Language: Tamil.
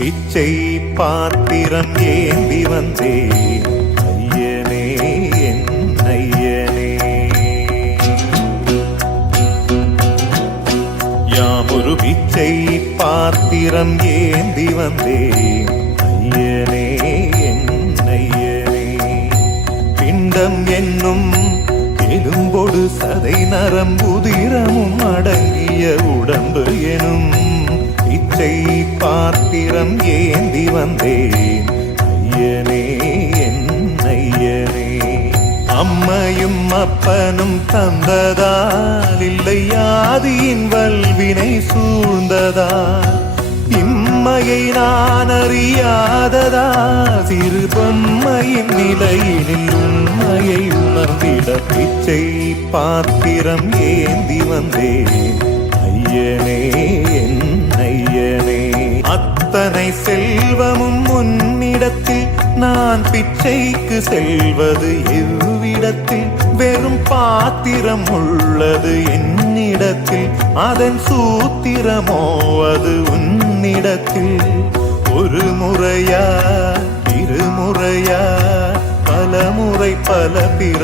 பிச்சை பாத்திரம் ஏந்தி வந்தேன் ஐயனே என் ஐயனே. யாமொரு பிச்சை பாத்திரம் ஏந்தி வந்தேன் ஐயனே என் ஐயனே. பிண்டம் என்னும் எலும்பொடு சதை நரம்புதிரமும் அடங்கிய உடம்பு எனும் பிச்சை பாத்திரம் ஏந்தி வந்தேன் ஐயனே என் ஐயனே. அம்மையும் அப்பனும் தந்ததால் இல்லை ஆதியின் வல்வினை சூழ்ந்ததால் இம்மையை நான் அறியாததால் சிறு பொம்மையின் நிலையினில் உண்மையை உணர்ந்திட பிச்சை பாத்திரம் ஏந்தி வந்தேன் ஐயனே என் ஐயனே. அத்தனை செல்வமும் உன்னிடத்தில் நான் பிச்சைக்கு செல்வது எவ்விடத்தில்? வெறும் பாத்திரம் உள்ளது என்னிடத்தில், அதன் சூத்திரமோ அது உன்னிடத்தில். ஒரு முறையா இருமுறையா பல முறை பல பிற